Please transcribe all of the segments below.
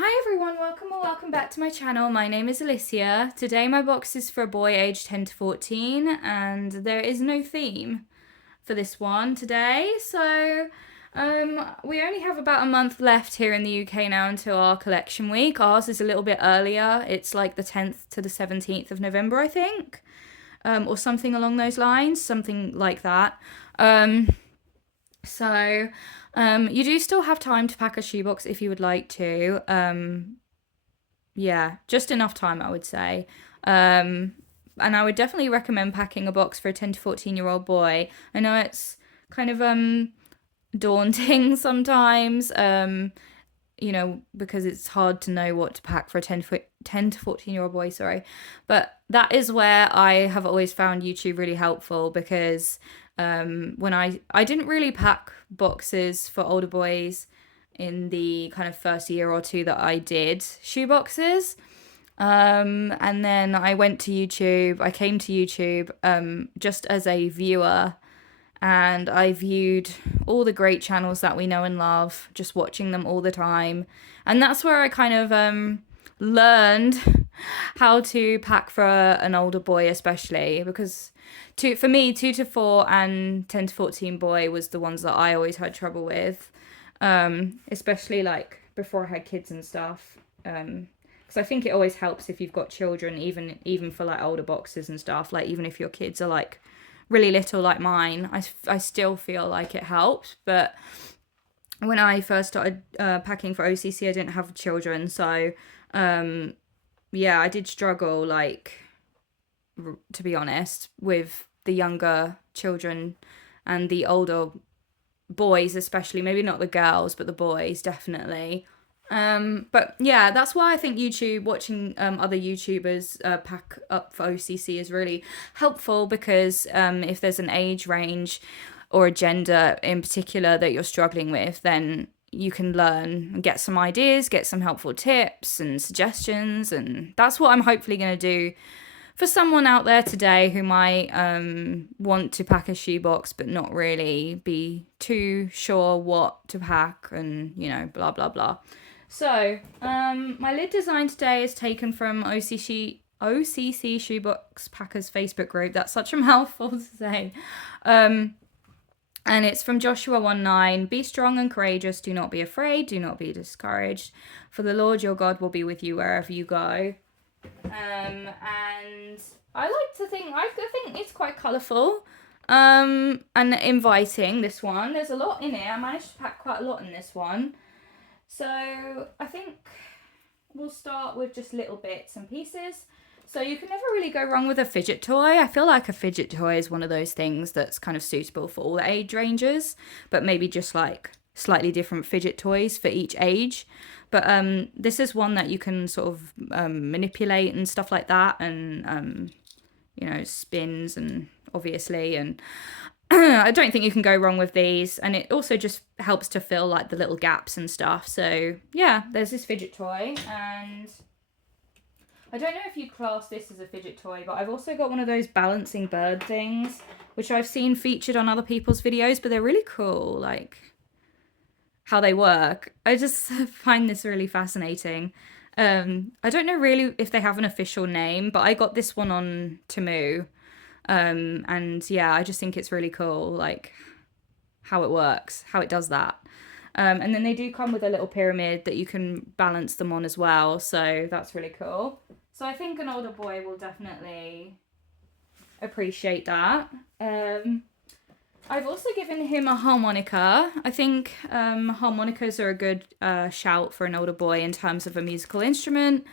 Hi everyone, welcome back to my channel. My name is Alicia. Today my box is for a boy aged 10 to 14 and there is no theme for this one today. So we only have about a month left here in the UK now until our collection week. Ours is a little bit earlier. It's like the 10th to the 17th of November, I think. Or something along those lines, something like that. So you do still have time to pack a shoebox if you would like to. Yeah, just enough time, I would say. And I would definitely recommend packing a box for a 10 to 14-year-old boy. I know it's kind of daunting sometimes, because it's hard to know what to pack for a 10 to 14-year-old boy, sorry. But that is where I have always found YouTube really helpful because when I didn't really pack boxes for older boys in the kind of first year or two that I did shoe boxes. And then I went to YouTube. I came to YouTube just as a viewer, and I viewed all the great channels that we know and love, just watching them all the time. And that's where I kind of learned how to pack for an older boy, especially because for me 2 to 4 and 10 to 14 boy was the ones that I always had trouble with, especially like before I had kids and stuff, because I think it always helps if you've got children, even for like older boxes and stuff, like even if your kids are like really little like mine, I still feel like it helps. But when I first started packing for OCC, I didn't have children, so yeah, I did struggle, like, to be honest, with the younger children and the older boys, especially. Maybe not the girls, but the boys, definitely. But yeah, that's why I think watching other YouTubers pack up for OCC is really helpful, because if there's an age range or a gender in particular that you're struggling with, then you can learn and get some ideas, get some helpful tips and suggestions. And that's what I'm hopefully going to do for someone out there today who might want to pack a shoebox but not really be too sure what to pack, and blah blah blah. So my lid design today is taken from OCC Shoebox Packers Facebook group. That's such a mouthful to say. And it's from Joshua 1:9. Be strong and courageous. Do not be afraid. Do not be discouraged. For the Lord your God will be with you wherever you go. And I like to think, I think it's quite colourful and inviting, this one. There's a lot in it. I managed to pack quite a lot in this one. So I think we'll start with just little bits and pieces. So you can never really go wrong with a fidget toy. I feel like a fidget toy is one of those things that's kind of suitable for all age ranges, but maybe just like slightly different fidget toys for each age. But this is one that you can sort of manipulate and stuff like that, and spins, and obviously, and I don't think you can go wrong with these. And it also just helps to fill like the little gaps and stuff. So yeah, there's this fidget toy, and I don't know if you class this as a fidget toy, but I've also got one of those balancing bird things, which I've seen featured on other people's videos, but they're really cool, like how they work. I just find this really fascinating. I don't know really if they have an official name, but I got this one on Temu. And yeah, I just think it's really cool, like how it works, how it does that. And then they do come with a little pyramid that you can balance them on as well, so that's really cool. So I think an older boy will definitely appreciate that. I've also given him a harmonica. I think harmonicas are a good shout for an older boy in terms of a musical instrument.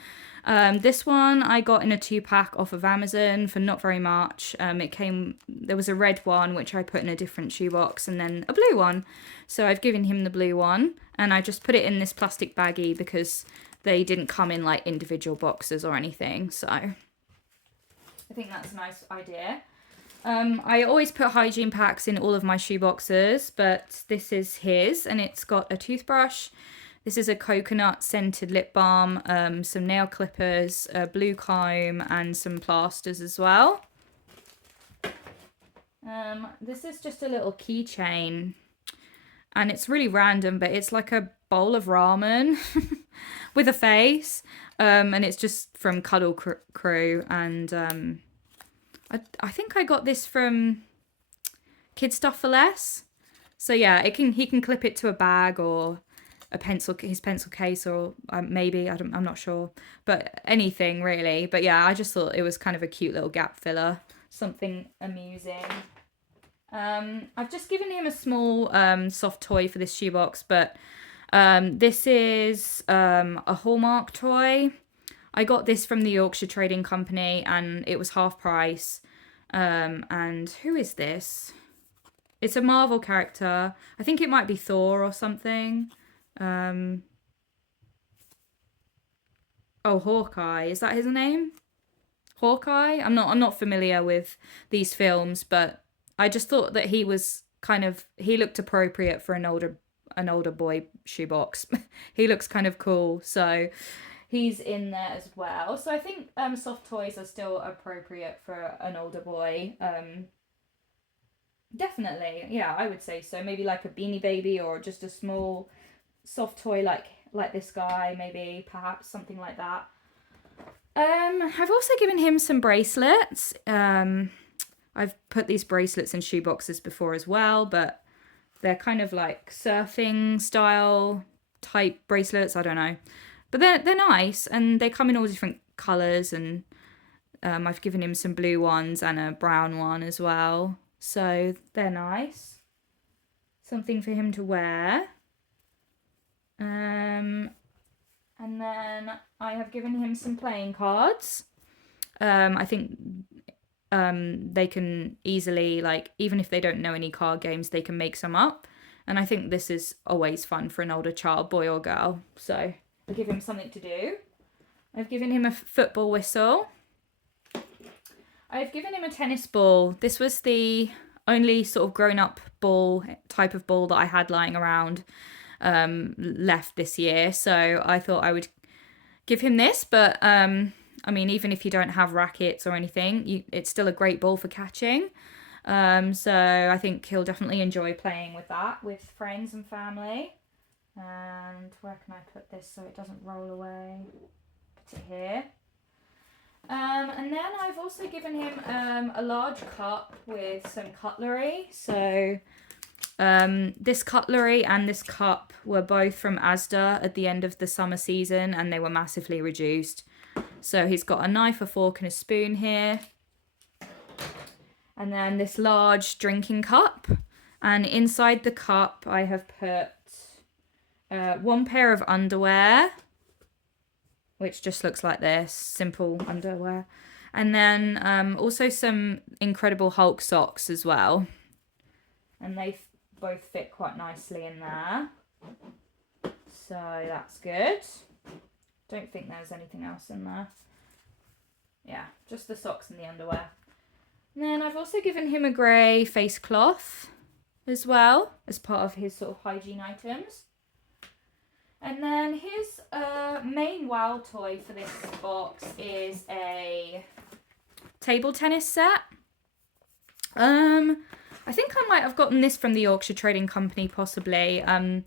This one I got in a 2-pack off of Amazon for not very much. There was a red one which I put in a different shoebox, and then a blue one. So I've given him the blue one, and I just put it in this plastic baggie because they didn't come in like individual boxes or anything. So I think that's a nice idea. I always put hygiene packs in all of my shoe boxes, but this is his, and it's got a toothbrush. This is a coconut scented lip balm, some nail clippers, a blue comb, and some plasters as well. This is just a little keychain, and it's really random, but it's like a bowl of ramen with a face. And it's just from Cuddle Crew. And I think I got this from Kid Stuff for Less. So yeah, he can clip it to a bag or his pencil case, or maybe I'm not sure, but anything really. But yeah, I just thought it was kind of a cute little gap filler, something amusing. I've just given him a small soft toy for this shoebox, but this is a Hallmark toy. I got this from the Yorkshire Trading Company and it was half price. And who is this? It's a Marvel character. I think it might be Thor or something. Oh, Hawkeye. Is that his name? Hawkeye? I'm not familiar with these films, but I just thought that he looked appropriate for an older boy shoebox. He looks kind of cool, so he's in there as well. So I think soft toys are still appropriate for an older boy. Definitely, yeah, I would say so. Maybe like a Beanie Baby or just a small soft toy like this guy, maybe, perhaps something like that. I've also given him some bracelets. I've put these bracelets in shoe boxes before as well, but they're kind of like surfing style type bracelets. I don't know, but they're nice and they come in all different colours. And I've given him some blue ones and a brown one as well. So they're nice. Something for him to wear. And then I have given him some playing cards. I think they can easily, like, even if they don't know any card games, they can make some up. And I think this is always fun for an older child, boy or girl. So I'll give him something to do. I've given him a football whistle. I've given him a tennis ball. This was the only sort of grown-up type of ball that I had lying around left this year. So I thought I would give him this. But, I mean, even if you don't have rackets or anything, it's still a great ball for catching. So I think he'll definitely enjoy playing with that with friends and family. And where can I put this so it doesn't roll away? Put it here. And then I've also given him a large cup with some cutlery. So this cutlery and this cup were both from Asda at the end of the summer season and they were massively reduced. So he's got a knife, a fork and a spoon here. And then this large drinking cup. And inside the cup I have put one pair of underwear, which just looks like this, simple underwear. And then also some Incredible Hulk socks as well. And they both fit quite nicely in there. So that's good. Don't think there's anything else in there. Yeah, just the socks and the underwear. And then I've also given him a grey face cloth as well, as part of his sort of hygiene items. And then his main wow toy for this box is a table tennis set. I think I might have gotten this from the Yorkshire Trading Company possibly. And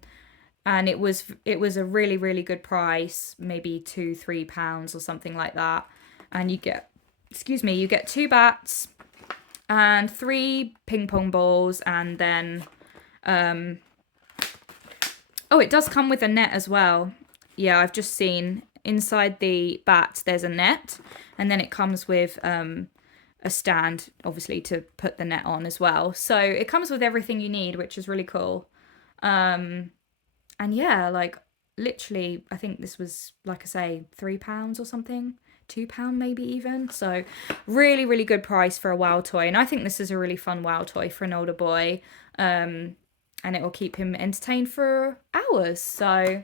it was a really, really good price, maybe £2-3 or something like that. And you get 2 bats and 3 ping pong balls, and then oh, it does come with a net as well. Yeah, I've just seen inside the bat there's a net, and then it comes with a stand, obviously, to put the net on as well. So it comes with everything you need, which is really cool. And yeah, like literally, I think this was, like I say, £3 or something. £2 maybe even. So really, really good price for a wow toy. And I think this is a really fun wow toy for an older boy. And it will keep him entertained for hours. So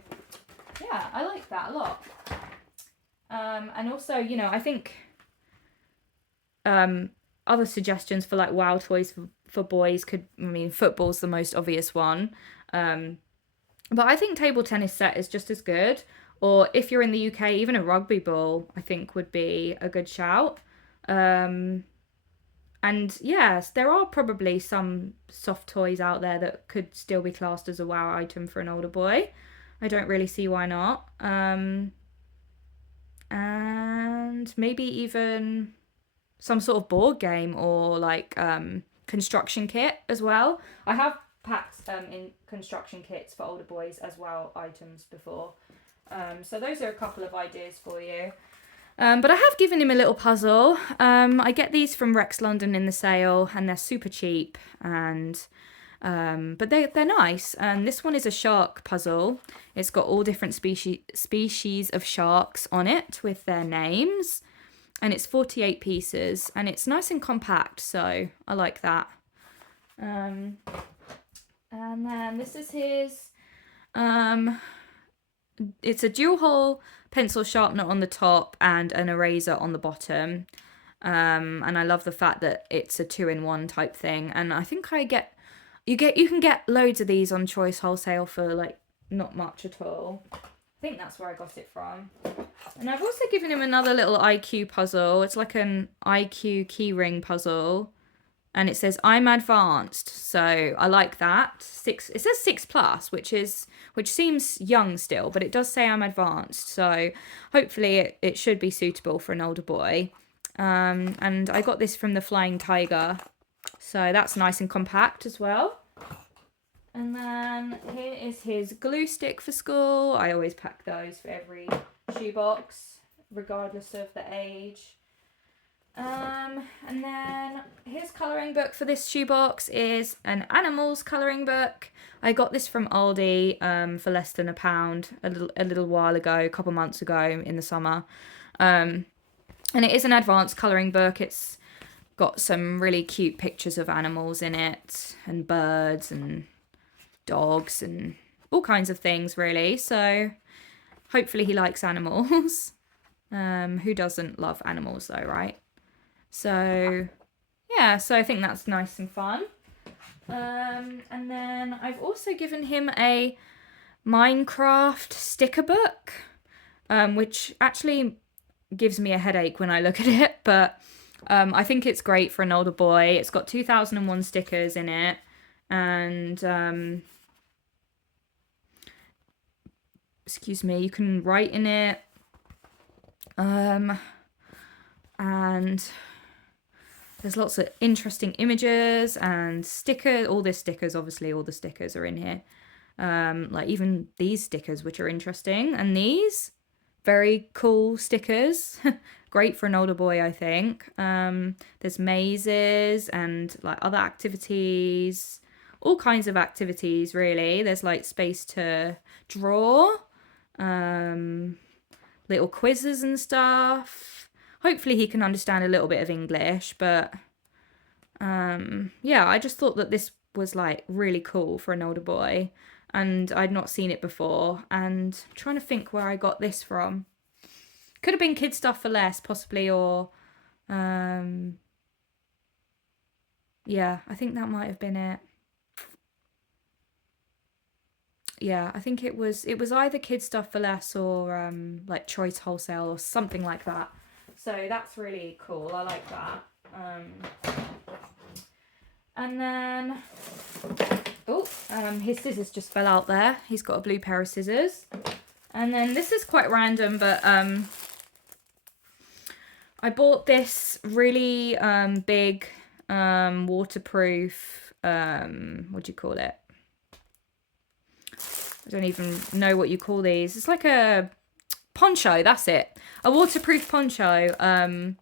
yeah, I like that a lot. And also, you know, I think other suggestions for like wow toys for boys football's the most obvious one. But I think table tennis set is just as good. Or if you're in the UK, even a rugby ball, I think would be a good shout. And yes, there are probably some soft toys out there that could still be classed as a wow item for an older boy. I don't really see why not. And maybe even some sort of board game or like construction kit as well. I have packed in construction kits for older boys as well, items before. So those are a couple of ideas for you. But I have given him a little puzzle. I get these from Rex London in the sale, and they're super cheap, and but they're nice. And this one is a shark puzzle. It's got all different species of sharks on it with their names, and it's 48 pieces, and it's nice and compact, so I like that. And then this is his. It's a dual hole pencil sharpener on the top and an eraser on the bottom. And I love the fact that it's a 2-in-1 type thing. And I think you can get loads of these on Choice Wholesale for like not much at all. I think that's where I got it from. And I've also given him another little IQ puzzle. It's like an IQ keyring puzzle. And it says I'm advanced, so I like that. It says 6+, which seems young still, but it does say I'm advanced, so hopefully it should be suitable for an older boy. And I got this from the Flying Tiger, so that's nice and compact as well. And then here is his glue stick for school. I always pack those for every shoebox, regardless of the age. And then his colouring book for this shoebox is an animals colouring book. I got this from Aldi for less than £1 a little while ago, a couple months ago in the summer. And it is an advanced colouring book. It's got some really cute pictures of animals in it, and birds and dogs and all kinds of things really. So hopefully he likes animals. Who doesn't love animals though, right? So, yeah, so I think that's nice and fun. And then I've also given him a Minecraft sticker book, which actually gives me a headache when I look at it, but I think it's great for an older boy. It's got 2001 stickers in it, and excuse me, you can write in it, and there's lots of interesting images and stickers. All the stickers are in here. Like even these stickers, which are interesting. And these, very cool stickers. Great for an older boy, I think. There's mazes and like other activities. All kinds of activities, really. There's like space to draw. Little quizzes and stuff. Hopefully he can understand a little bit of English, but yeah, I just thought that this was like really cool for an older boy, and I'd not seen it before, and I'm trying to think where I got this from. Could have been Kid Stuff for Less, possibly, or yeah, I think that might have been it. Yeah, I think it was either Kid Stuff for Less or like Choice Wholesale or something like that. So that's really cool. I like that. And then, his scissors just fell out there. He's got a blue pair of scissors. And then this is quite random, but I bought this really big waterproof, what do you call it? I don't even know what you call these. It's like a poncho, that's it. A waterproof poncho, and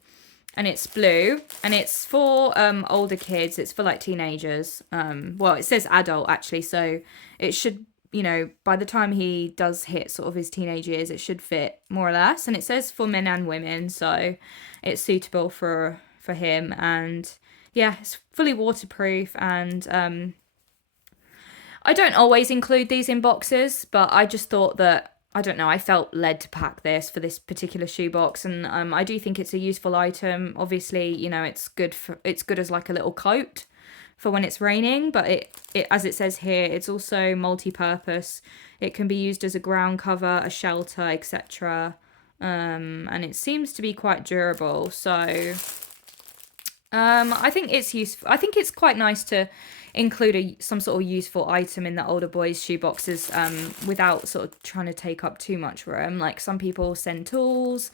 it's blue, and it's for older kids. It's for like teenagers. Well, it says adult actually, so it should, you know, by the time he does hit sort of his teenage years, it should fit more or less. And it says for men and women, so it's suitable for him. And yeah, it's fully waterproof, and I don't always include these in boxes, but I just thought that, I don't know, I felt led to pack this for this particular shoebox, and I do think it's a useful item. Obviously, you know, it's good as like a little coat for when it's raining, but it as it says here, it's also multi-purpose. It can be used as a ground cover, a shelter, etc. And it seems to be quite durable, so I think it's useful. I think it's quite nice to include some sort of useful item in the older boys' shoe boxes, without sort of trying to take up too much room. Like some people send tools.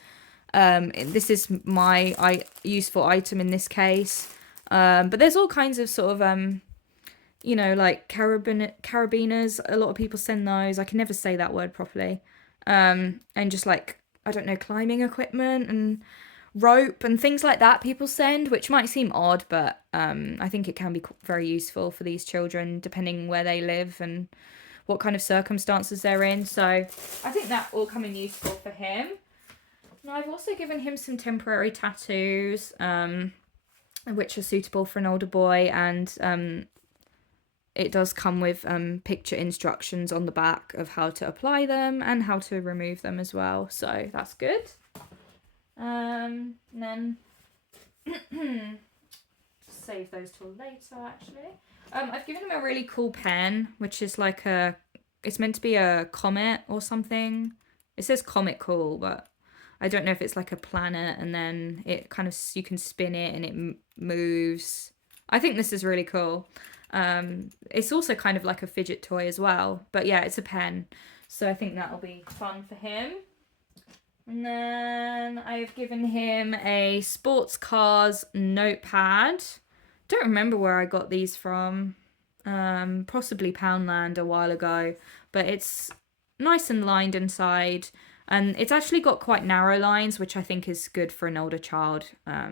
This is my useful item in this case. But there's all kinds of sort of like carabiners. A lot of people send those. I can never say that word properly. And just like, I don't know, climbing equipment and rope and things like that people send, which might seem odd, but I think it can be very useful for these children depending where they live and what kind of circumstances they're in. So I think that will come in useful for him. And I've also given him some temporary tattoos, which are suitable for an older boy, and it does come with picture instructions on the back of how to apply them and how to remove them as well. So that's good. And then save those till later, actually. I've given him a really cool pen, which is like it's meant to be a comet or something. It says Comet Cool, but I don't know if it's like a planet, and then it kind of, you can spin it and it moves. I think this is really cool. It's also kind of like a fidget toy as well, but yeah, it's a pen. So I think that'll be fun for him. And then I've given him a sports cars notepad. Don't remember where I got these from. Possibly Poundland a while ago, but it's nice and lined inside. And it's actually got quite narrow lines, which I think is good for an older child. I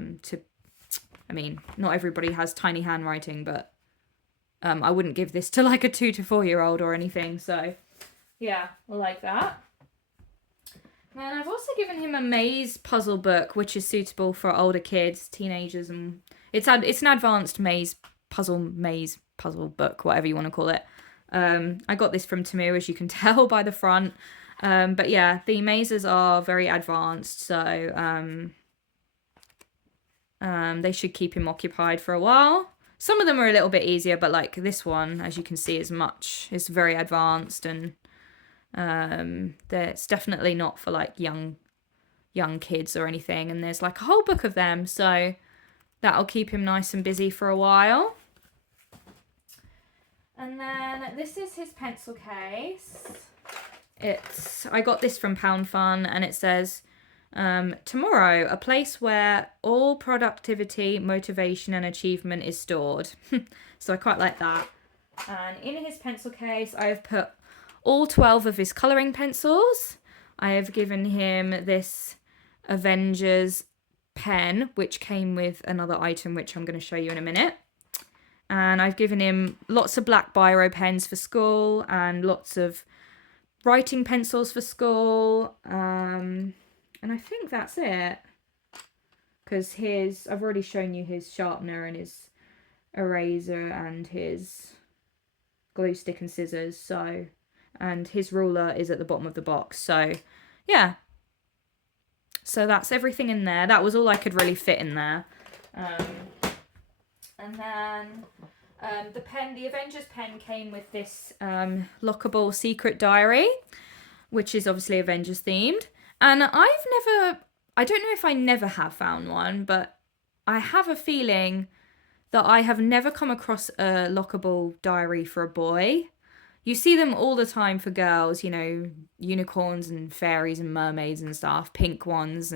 mean, not everybody has tiny handwriting, but I wouldn't give this to like a 2 to 4 year old or anything. So yeah, we'll like that. And I've also given him a maze puzzle book, which is suitable for older kids, teenagers, and it's an advanced maze puzzle book, whatever you want to call it. I got this from Tamu, as you can tell by the front. But yeah, the mazes are very advanced, so they should keep him occupied for a while. Some of them are a little bit easier, but like this one, as you can see, is very advanced, and it's definitely not for like young kids or anything. And there's like a whole book of them, so that'll keep him nice and busy for a while. And then this is his pencil case. I got this from Pound Fun, and it says, tomorrow, a place where all productivity, motivation and achievement is stored. So I quite like that. And in his pencil case, I've put all 12 of his colouring pencils. I have given him this Avengers pen, which came with another item, which I'm going to show you in a minute. And I've given him lots of black biro pens for school and lots of writing pencils for school. And I think that's it. Because I've already shown you his sharpener and his eraser and his glue stick and scissors. And his ruler is at the bottom of the box. So, yeah. So that's everything in there. That was all I could really fit in there. And then the Avengers pen came with this lockable secret diary, which is obviously Avengers themed. And I don't know if I never have found one, but I have a feeling that I have never come across a lockable diary for a boy. You see them all the time for girls, unicorns and fairies and mermaids and stuff, pink ones.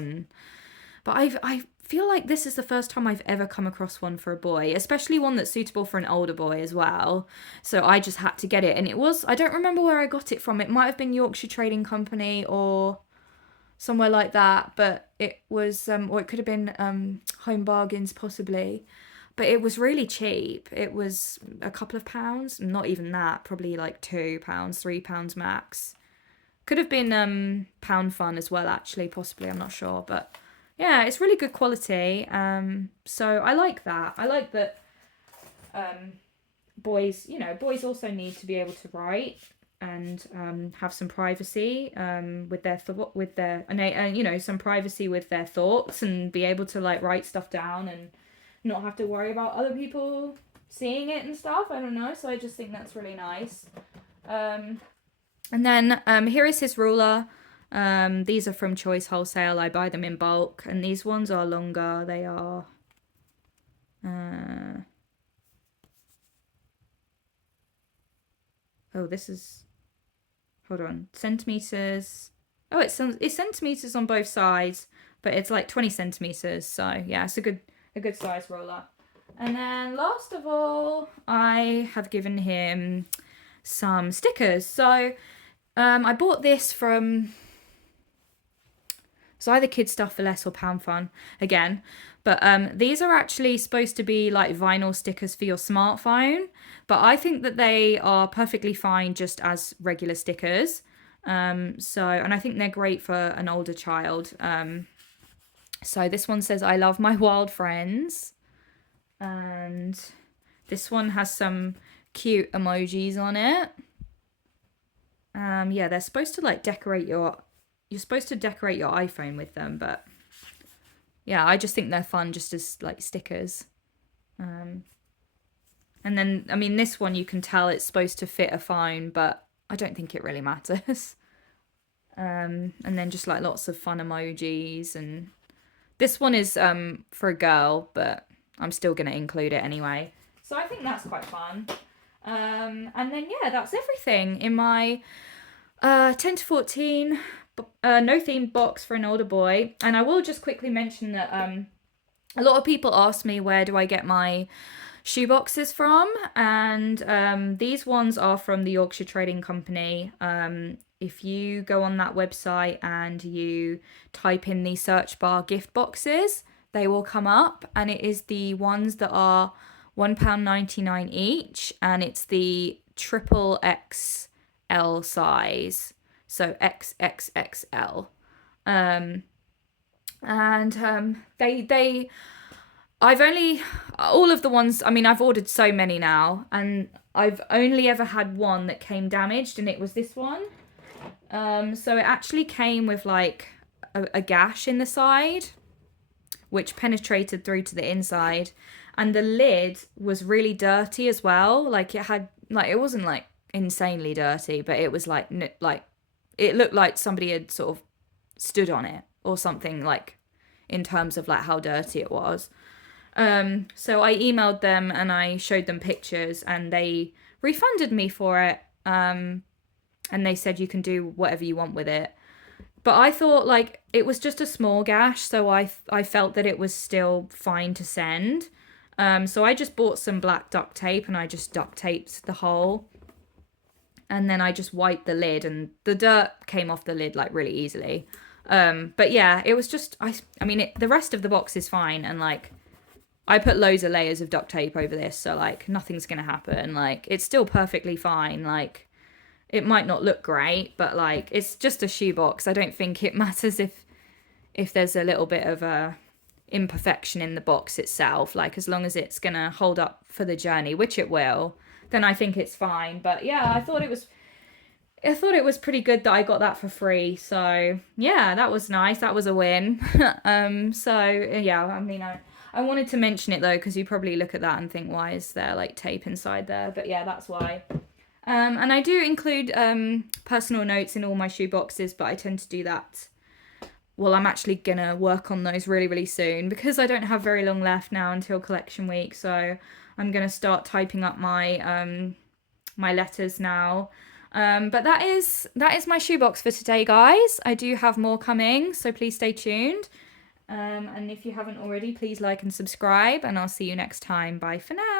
But I feel like this is the first time I've ever come across one for a boy, especially one that's suitable for an older boy as well. So I just had to get it. And I don't remember where I got it from. It might have been Yorkshire Trading Company or somewhere like that. But it was, or it could have been Home Bargains possibly. But it was really cheap. It was a couple of pounds, not even that, probably like £2, £3 max. Could have been Pound Fun as well, actually, possibly, I'm not sure. But yeah, it's really good quality. So I like that. I like that boys also need to be able to write and have some privacy with their some privacy with their thoughts, and be able to like write stuff down and not have to worry about other people seeing it and stuff. I don't know. So I just think that's really nice. And then here is his ruler. These are from Choice Wholesale. I buy them in bulk, and these ones are longer. They are Oh, this is, hold on, centimeters. Oh, it's centimeters on both sides, but it's like 20 centimeters. So yeah, it's a good size roller. And then last of all, I have given him some stickers. So I bought this from, it's either Kid Stuff for Less or Pound Fun again. But these are actually supposed to be like vinyl stickers for your smartphone. But I think that they are perfectly fine just as regular stickers. And I think they're great for an older child. So this one says, I love my wild friends. And this one has some cute emojis on it. Yeah, they're supposed to like you're supposed to decorate your iPhone with them, but yeah, I just think they're fun just as like stickers. And then, I mean, this one you can tell it's supposed to fit a phone, but I don't think it really matters. And then just like lots of fun emojis, and this one is for a girl, but I'm still going to include it anyway. So I think that's quite fun. And then, yeah, that's everything in my 10 to 14 no theme box for an older boy. And I will just quickly mention that a lot of people ask me, where do I get my shoe boxes from? And these ones are from the Yorkshire Trading Company. If you go on that website and you type in the search bar gift boxes, they will come up, and it is the ones that are £1.99 each, and it's the triple XL size, so XXXL. I've only, all of the ones, I mean, I've ordered so many now, and I've only ever had one that came damaged, and it was this one. So it actually came with like a gash in the side, which penetrated through to the inside, and the lid was really dirty as well. Like it wasn't like insanely dirty, but it was like it looked like somebody had sort of stood on it or something, like in terms of like how dirty it was. So I emailed them and I showed them pictures, and they refunded me for it. And they said you can do whatever you want with it. But I thought like it was just a small gash, so I felt that it was still fine to send. So I just bought some black duct tape and I just duct taped the hole. And then I just wiped the lid, and the dirt came off the lid like really easily. But yeah, it was just, the rest of the box is fine, and like I put loads of layers of duct tape over this, so like nothing's gonna happen. Like it's still perfectly fine. Like it might not look great, but like it's just a shoebox. I don't think it matters if there's a little bit of a imperfection in the box itself. Like as long as it's gonna hold up for the journey, which it will, then I think it's fine. But yeah, I thought it was pretty good that I got that for free. So yeah, that was nice. That was a win. So yeah, I mean, I wanted to mention it though, because you probably look at that and think, why is there like tape inside there? But yeah, that's why. And I do include personal notes in all my shoe boxes, but I tend to do that. Well, I'm actually gonna work on those really, really soon, because I don't have very long left now until collection week. So I'm gonna start typing up my my letters now. But that is my shoebox for today, guys. I do have more coming, so please stay tuned. And if you haven't already, please like and subscribe, and I'll see you next time. Bye for now.